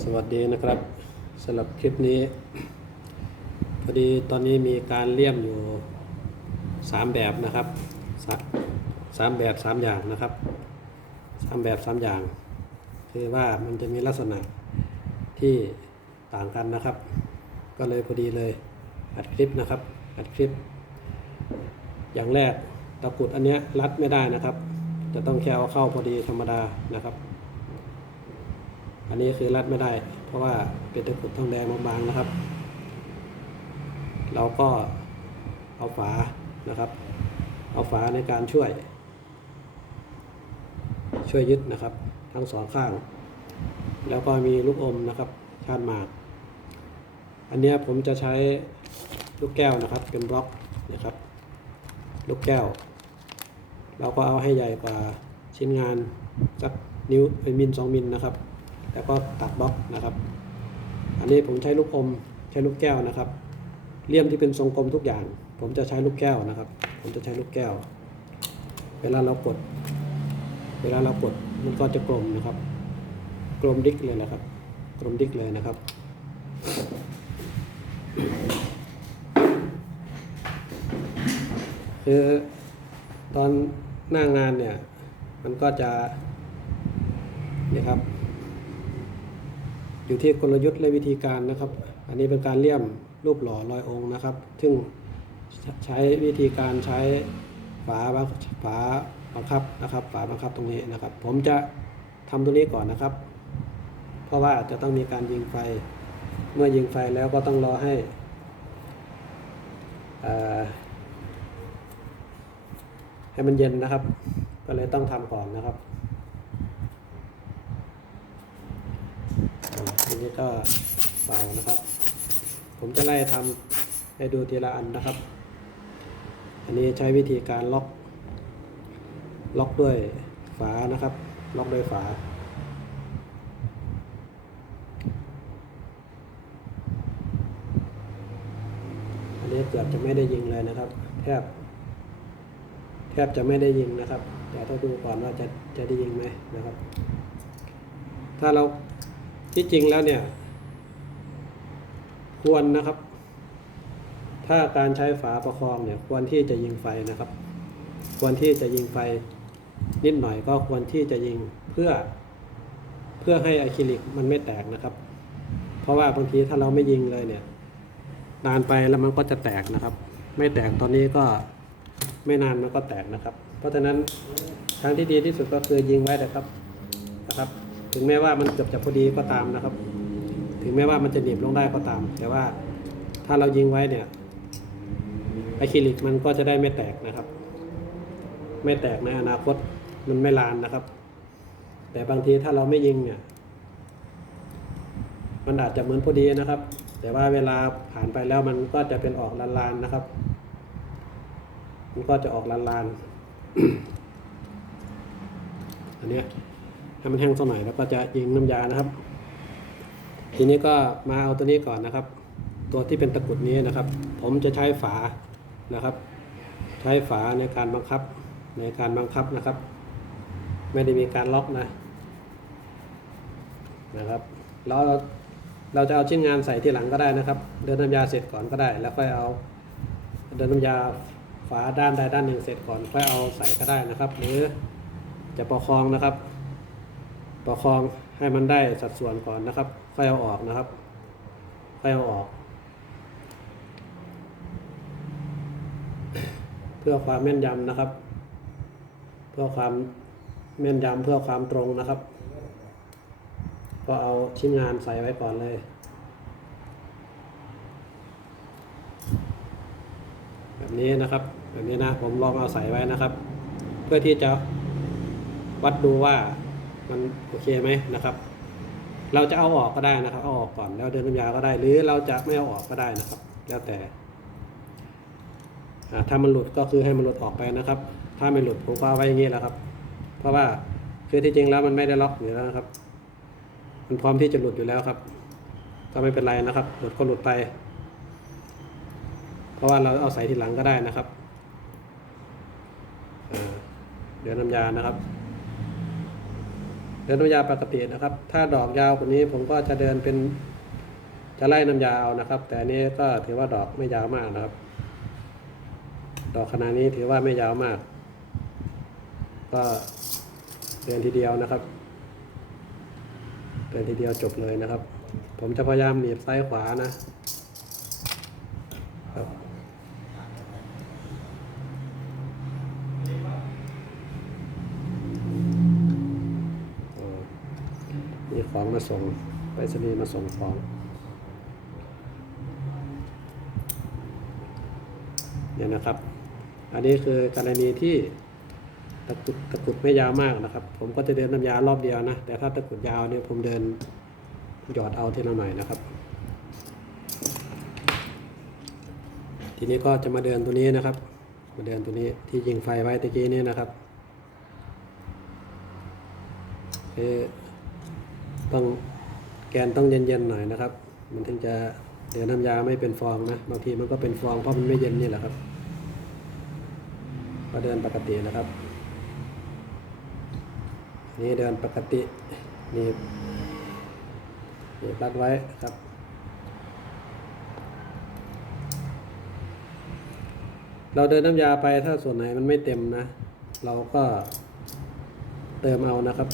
สวัสดีนะครับสำหรับคลิปนี้ พอดีตอนนี้มีการเลี่ยมอยู่สามแบบนะครับสาสามแบบสามอย่างนะครับสามแบบสามอย่าง คือว่ามันจะมีลักษณะที่ต่างกันนะครับ ก็เลยพอดีเลยอัดคลิปนะครับอัดคลิป อย่างแรกตะกรุดอันเนี้ยรัดไม่ได้นะครับ จะต้องแค่เอาเข้าพอดีธรรมดานะครับ อันนี้คือรัดไม่ได้ เพราะว่าเป็นตะกุดทองแดงบางๆนะครับ เราก็เอาฝานะครับ เอาฝาในการช่วย ช่วยยึดนะครับ ทั้งสองข้าง แล้วก็มีลูกอมนะครับชานหมาก อันนี้ผมจะใช้ลูกแก้วนะครับ เป็นบล็อกนะครับ ลูกแก้ว เราก็เอาให้ใหญ่กว่าชิ้นงานสักนิ้วเป็นมิลสองมิลนะครับ แล้วก็ตัดบล็อกนะครับ อันนี้ผมใช้ลูกอมใช้ลูกแก้วนะครับเลี่ยมที่เป็นทรงกลมทุกอย่าง ผมจะใช้ลูกแก้วนะครับ ผมจะใช้ลูกแก้ว เวลาเรากด เวลาเรากดมันก็จะกลมนะครับ กลมดิกเลยนะครับ กลมดิกเลยนะครับ คือตอนหน้างานเนี่ย มันก็จะนี่ครับ อยู่ที่กลยุทธ์และวิธีการนะครับ อันนี้เป็นการเลี่ยมรูปหล่อลอยองค์นะครับ ซึ่งใช้วิธีการใช้ฝาบังฝาบังคับนะครับฝาบังคับตรงนี้นะครับ ผมจะทำตรงนี้ก่อนนะครับ เพราะว่าจะต้องมีการยิงไฟ เมื่อยิงไฟแล้วก็ต้องรอให้อ่าให้มันเย็นนะครับ ก็เลยต้องทำก่อนนะครับ ทีนี้ก็เป่านะครับ ผมจะไล่ทำให้ดูทีละอันนะครับ อันนี้ใช้วิธีการล็อก ล็อกด้วยฝานะครับ ล็อกด้วยฝา อันนี้เกือบจะไม่ได้ยิงเลยนะครับ แทบ แทบจะไม่ได้ยิงนะครับเดี๋ยวต้องดูก่อนว่าจะจะได้ยิงไหมนะครับ ถ้าเรา ที่จริงแล้วเนี่ย ควรนะครับ ถ้าการใช้ฝาประคองเนี่ย ควรที่จะยิงไฟนะครับ ควรที่จะยิงไฟนิดหน่อยก็ควรที่จะยิงเพื่อ เพื่อให้อะคริลิกมันไม่แตกนะครับ เพราะว่าบางทีถ้าเราไม่ยิงเลยเนี่ยนานไปแล้วมันก็จะแตกนะครับ ไม่แตกตอนนี้ก็ไม่นานมันก็แตกนะครับ เพราะฉะนั้นทางที่ดีที่สุดก็คือยิงไว้นะครับนะครับ ถึงแม้ว่ามันเกือบจะพอดีก็ตามนะครับ ถึงแม้ว่ามันจะหนีบลงได้ก็ตาม แต่ว่าถ้าเรายิงไว้เนี่ยอะคริลิกมันก็จะได้ไม่แตกนะครับ ไม่แตกในอนาคตมันไม่ลานนะครับ แต่บางทีถ้าเราไม่ยิงเนี่ย มันอาจจะเหมือนพอดีนะครับ แต่ว่าเวลาผ่านไปแล้วมันก็จะเป็นออกลานๆนะครับ มันก็จะออกลานๆอันเนี้ย ให้มันแห้งสักหน่อยแล้วก็จะยิงน้ำยานะครับ ทีนี้ก็มาเอาตัวนี้ก่อนนะครับ ตัวที่เป็นตะกรุดนี้นะครับ ผมจะใช้ฝานะครับ ใช้ฝาในการบังคับในการบังคับนะครับ ไม่ได้มีการล็อกนะนะครับเราเราจะเอาชิ้นงานใส่ที่หลังก็ได้นะครับ เดินน้ำยาเสร็จก่อนก็ได้ แล้วค่อยเอาเดินน้ำยาฝาด้านใดด้านหนึ่งเสร็จก่อนค่อยเอาใส่ก็ได้นะครับ หรือจะประคองนะครับ ประคองให้มันได้สัดส่วนก่อนนะครับ ค่อยเอาออกนะครับ ค่อยเอาออก เพื่อความแม่นยำนะครับ เพื่อความแม่นยำเพื่อความตรงนะครับ ก็เอาชิ้นงานใส่ไว้ก่อนเลยแบบนี้นะครับแบบนี้นะผมลองเอาใส่ไว้นะครับ เพื่อที่จะวัดดูว่า มันโอเคไหมนะครับ เราจะเอาออกก็ได้นะครับ เอาออกก่อนแล้วเดินน้ำยาก็ได้ หรือเราจะไม่เอาออกก็ได้นะครับ แล้วแต่ถ้ามันหลุดก็คือให้มันหลุดออกไปนะครับ ถ้าไม่หลุดผมก็ไว้อย่างนี้แหละครับ เพราะว่าคือที่จริงแล้วมันไม่ได้ล็อกอยู่แล้วนะครับ มันพร้อมที่จะหลุดอยู่แล้วครับ ก็ไม่เป็นไรนะครับ หลุดก็หลุดไป เพราะว่าเราเอาใส่ทีหลังก็ได้นะครับเดี๋ยวน้ำยานะครับ เดินน้ำยาปกตินะครับ ถ้าดอกยาวกว่านี้ผมก็จะเดินเป็นจะไล่น้ำยาเอานะครับ แต่อันนี้ก็ถือว่าดอกไม่ยาวมากนะครับ ดอกขนาดนี้ถือว่าไม่ยาวมาก ก็เดินทีเดียวนะครับ เดินทีเดียวจบเลยนะครับ ผมจะพยายามหนีบซ้ายขวานะ มีของมาส่ง ไปรษณีย์มาส่งของ เนี่ยนะครับ อันนี้คือกรณีที่ตะกุดตะกุดไม่ยาวมากนะครับ ผมก็จะเดินน้ำยารอบเดียวนะ แต่ถ้าตะกุดยาวเนี่ยผมเดินหยอดเอาทีละหน่อยนะครับ ทีนี้ก็จะมาเดินตัวนี้นะครับ มาเดินตัวนี้ที่ยิงไฟไว้ตะกี้นี่นะครับคือ ต้องแกนต้องเย็นๆหน่อยนะครับ มันถึงจะเดี๋ยวน้ำยาไม่เป็นฟองนะ บางทีมันก็เป็นฟองเพราะมันไม่เย็นนี่แหละครับก็เดินปกตินะครับ นี่เดินปกตินี่นี่รัดไว้ครับเราเดินน้ำยาไปถ้าส่วนไหนมันไม่เต็มนะ เราก็เติมเอานะครับ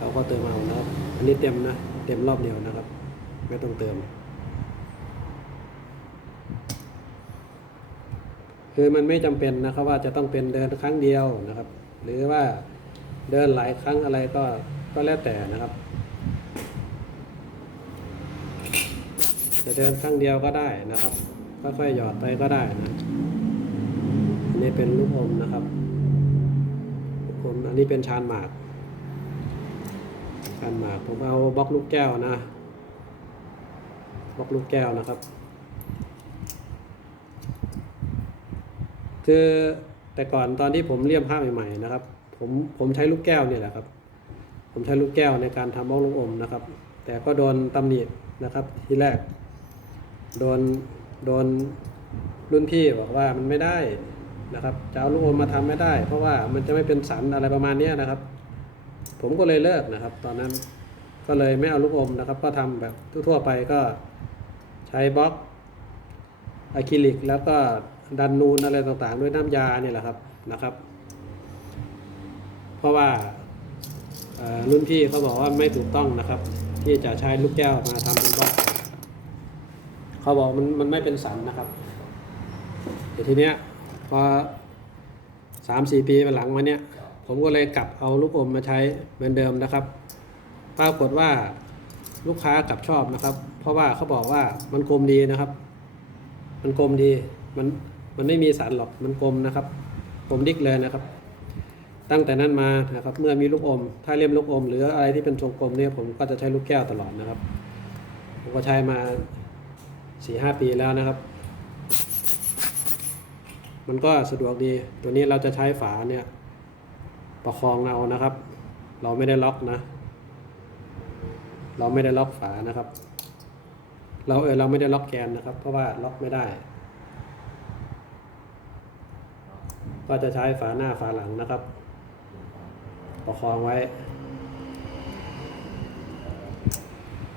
เราก็เติมเอานะครับ อันนี้เต็มนะ เต็มรอบเดียวนะครับ ไม่ต้องเติม คือมันไม่จำเป็นนะครับว่าจะต้องเป็นเดินครั้งเดียวนะครับ หรือว่าเดินหลายครั้งอะไรก็ก็แล้วแต่นะครับ จะเดินครั้งเดียวก็ได้นะครับค่อยๆหยอดไปก็ได้นะอันนี้เป็นลูกอมนะครับลูกอมอันนี้เป็นชานหมาก ชานหมากผมเอาบล็อกลูกแก้วนะบล็อกลูกแก้วนะครับ คือแต่ก่อนตอนที่ผมเลี่ยมผ้าใหม่ๆนะครับ ผมผมใช้ลูกแก้วเนี่ยแหละครับ ผมใช้ลูกแก้วในการทำบล็อกลูกอมนะครับ แต่ก็โดนตำหนินะครับที่แรก โดนโดนรุ่นพี่บอกว่ามันไม่ได้นะครับจะเอาลูกอมมาทำไม่ได้ เพราะว่ามันจะไม่เป็นสันอะไรประมาณนี้นะครับ ผมก็เลยเลิกนะครับ ตอนนั้นก็เลยไม่เอาลูกอมนะครับ ก็ทำแบบทั่วไปก็ใช้บล็อกอะคริลิก แล้วก็ดันนูนอะไรต่างๆ ด้วยน้ำยาเนี่ยแหละครับนะครับ เพราะว่ารุ่นพี่เขาบอกว่าไม่ถูกต้องนะครับ ที่จะใช้ลูกแก้วมาทำเป็นบล็อกเขาบอกมันมันไม่เป็นสันนะครับแต่ทีเนี้ยพอสามสี่ปีมาหลังมาเนี้ย ผมก็เลยกลับเอาลูกอมมาใช้เหมือนเดิมนะครับ ปรากฏว่าลูกค้ากลับชอบนะครับ เพราะว่าเขาบอกว่ามันกลมดีนะครับ มันกลมดี มัน มันไม่มีสารหรอก มันกลมนะครับ กลมดิกเลยนะครับ ตั้งแต่นั้นมานะครับ เมื่อมีลูกอม ถ้าเล่มลูกอม หรืออะไรที่เป็นทรงกลมเนี่ยผมก็จะใช้ลูกแก้วตลอดนะครับ ผมก็ใช้มาสี่ห้าปีแล้วนะครับ มันก็สะดวกดี ตัวนี้เราจะใช้ฝาเนี่ย ประคองเอานะครับ เราไม่ได้ล็อกนะ เราไม่ได้ล็อกฝานะครับ เราเออเราไม่ได้ล็อกแกนนะครับ เพราะว่าล็อกไม่ได้ ก็จะใช้ฝาหน้าฝาหลังนะครับ ประคองไว้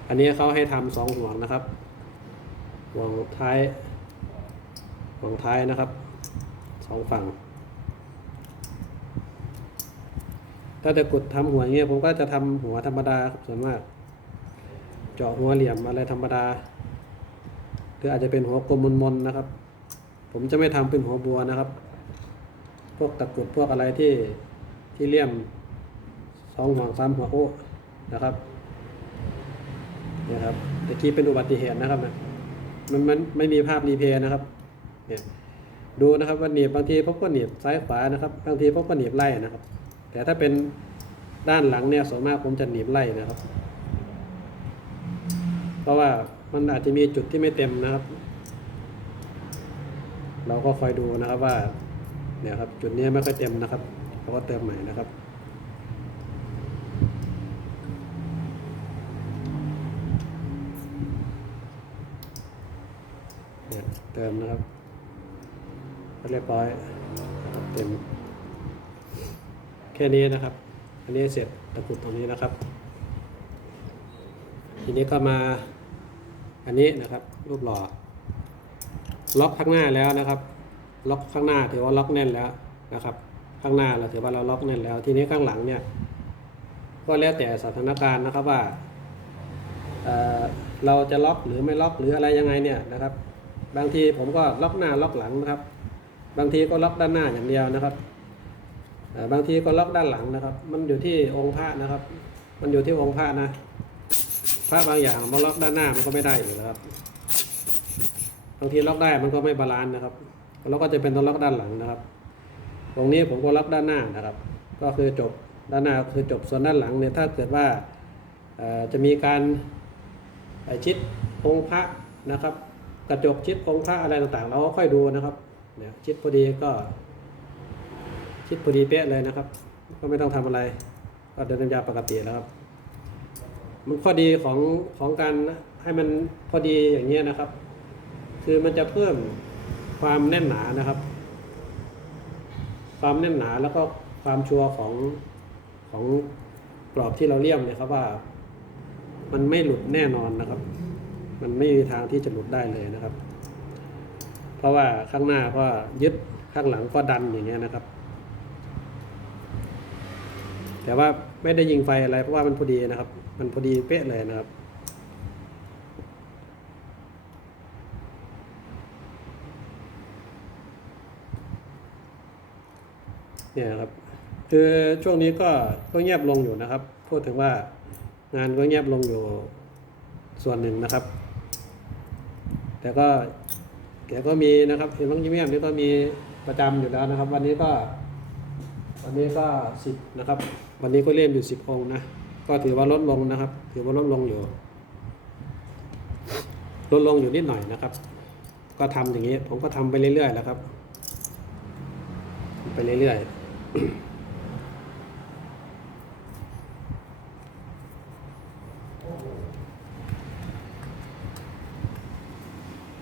อันนี้เขาให้ทำสองห่วงนะครับห่วงท้ายห่วงท้ายนะครับสองฝั่ง ถ้าจะกดทำหัวเงี้ยผมก็จะทำหัวธรรมดาครับส่วนมาก เจาะหัวเหลี่ยมอะไรธรรมดาหรืออาจจะเป็นหัวกลมมนๆนะครับ ผมจะไม่ทำเป็นหัวบัวนะครับ พวกตะกรุดพวกอะไรที่ที่เลี่ยมสองหัวสามหัวโอ้นะครับเนี่ยครับตะกี้เป็นอุบัติเหตุนะครับนะมันมันไม่มีภาพรีเพย์นะครับเนี่ยดูนะครับว่าหนีบบางทีพบก็หนีบซ้ายขวานะครับ บางทีพบก็หนีบไล่นะครับ แต่ถ้าเป็นด้านหลังเนี่ยส่วนมากผมจะหนีบไล่นะครับ เพราะว่ามันอาจจะมีจุดที่ไม่เต็มนะครับ เราก็คอยดูนะครับว่าเนี่ยครับจุดนี้ไม่ค่อยเต็มนะครับเราก็เติมใหม่นะครับเนี่ยเติมนะครับเรียบร้อยเต็ม ค่นี้นะครับ อันนี้เสร็จตะกุดตรงนี้นะครับ ทีนี้ก็มาอันนี้นะครับ รูปหล่อ ล็อกข้างหน้าแล้วนะครับ ล็อกข้างหน้าถือว่าล็อกแน่นแล้วนะครับ ข้างหน้าเราถือว่าเราล็อกแน่นแล้ว ทีนี้ข้างหลังเนี่ย ก็แล้วแต่สถานการณ์นะครับว่าเเราจะล็อกหรือไม่ล็อกหรืออะไรยังไงเนี่ยนะครับ บางทีผมก็ล็อกหน้าล็อกหลังนะครับ บางทีก็ล็อกด้านหน้าอย่างเดียวนะครับ บางทีก็ล็อกด้านหลังนะครับ มันอยู่ที่องค์พระนะครับ มันอยู่ที่องค์พระนะ พระบางอย่างมาล็อกด้านหน้ามันก็ไม่ได้อยู่แล้วครับ บางทีล็อกได้มันก็ไม่บาลานซ์นะครับ เราก็จะเป็นต้องล็อกด้านหลังนะครับ ตรงนี้ผมก็ล็อกด้านหน้านะครับ ก็คือจบด้านหน้าคือจบส่วนด้านหลังเนี่ยถ้าเกิดว่าจะมีการชิดองค์พระนะครับ กระจกชิดองค์พระอะไรต่างๆ เราก็ค่อยดูนะครับเนี่ยชิดพอดีก็ ชิดพอดีเป๊ะเลยนะครับ ก็ไม่ต้องทำอะไร ก็เดินน้ำยาปกติแล้วครับ มันข้อดีของของการให้มันพอดีอย่างเงี้ยนะครับ คือมันจะเพิ่มความแน่นหนานะครับ ความแน่นหนาแล้วก็ความชัวร์ของของกรอบที่เราเลี่ยมเนี่ยครับว่า มันไม่หลุดแน่นอนนะครับ มันไม่มีทางที่จะหลุดได้เลยนะครับ เพราะว่าข้างหน้าก็ยึดข้างหลังก็ดันอย่างเงี้ยนะครับ แต่ว่าไม่ได้ยิงไฟอะไรเพราะว่ามันพอดีนะครับ มันพอดีเป๊ะเลยนะครับ เนี่ยครับ คือช่วงนี้ก็ก็เงียบลงอยู่นะครับ พูดถึงว่างานก็เงียบลงอยู่ส่วนหนึ่งนะครับ แต่ก็แกก็มีนะครับเห็นบางยิ้มแย้มนี่ก็มีประจำอยู่แล้วนะครับ วันนี้ก็ วันนี้ก็สิบนะครับ วันนี้ก็เล่มอยู่สิบองนะ ก็ถือว่าลดลงนะครับ ถือว่าลดลงอยู่ ลดลงอยู่นิดหน่อยนะครับ ก็ทำอย่างนี้ ผมก็ทำไปเรื่อยๆแล้วครับ ไปเรื่อยๆ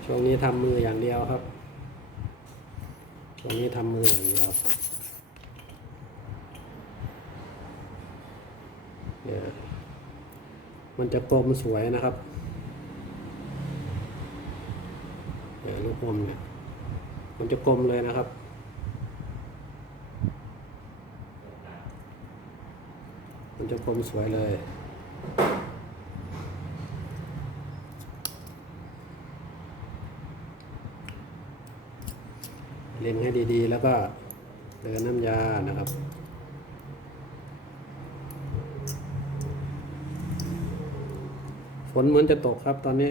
ช่วงนี้ทำมืออย่างเดียวครับ ช่วงนี้ทำมืออย่างเดียวเนี่ย มันจะกลมสวยนะครับลูกอมเนี่ยมันจะกลมเลยนะครับมันจะกลมสวยเลย เล็งให้ดีๆ แล้วก็เดินน้ำยานะครับ ฝนเหมือนจะตกครับตอนนี้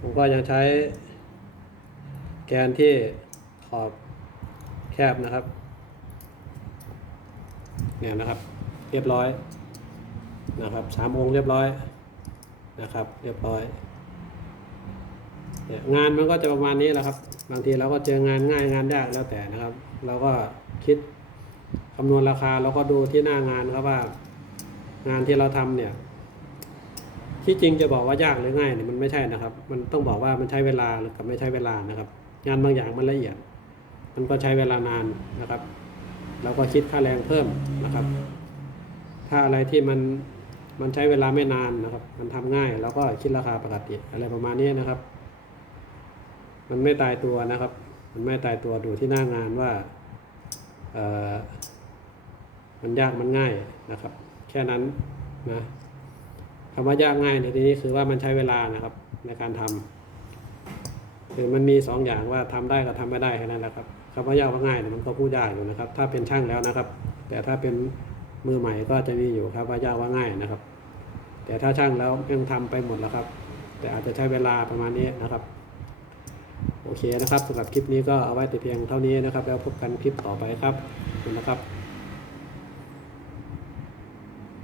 ผมก็ยังใช้แกนที่ขอบแคบนะครับ เนี่ยนะครับ เรียบร้อยนะครับสามองค์เรียบร้อยนะครับ เรียบร้อยเนี่ยงานมันก็จะประมาณนี้แหละครับ บางทีเราก็เจองานง่ายงานยากแล้วแต่นะครับ เราก็คิดคำนวณราคาเราก็ดูที่หน้างานครับว่า งานที่เราทำเนี่ย ที่จริงจะบอกว่ายากหรือง่ายเนี่ยมันไม่ใช่นะครับ มันต้องบอกว่ามันใช้เวลาหรือกับไม่ใช้เวลานะครับ งานบางอย่างมันละเอียด มันก็ใช้เวลานานนะครับ เราก็คิดค่าแรงเพิ่มนะครับ ถ้าอะไรที่มันมันใช้เวลาไม่นานนะครับ มันทำง่ายเราก็คิดราคาปกติอะไรประมาณนี้นะครับ มันไม่ตายตัวนะครับ มันไม่ตายตัวดูที่หน้างานว่าเออมันยากมันง่ายนะครับ แค่นั้นนะคำว่ายากง่ายในที่นี้คือว่ามันใช้เวลานะครับในการทำคือมันมีสองอย่างว่าทำได้กับทำไม่ได้แค่นั้นแหละครับคำว่ายากว่าง่ายเนี่ยมันก็พูดได้อยู่นะครับ ถ้าเป็นช่างแล้วนะครับ แต่ถ้าเป็นมือใหม่ก็จะมีอยู่ครับว่ายากว่าง่ายนะครับ แต่ถ้าช่างแล้วยังทำไปหมดแล้วครับ แต่อาจจะใช้เวลาประมาณนี้นะครับ โอเคนะครับสำหรับคลิปนี้ก็เอาไว้แต่เพียงเท่านี้นะครับ แล้วพบกันคลิปต่อไปครับขอบคุณนะครับ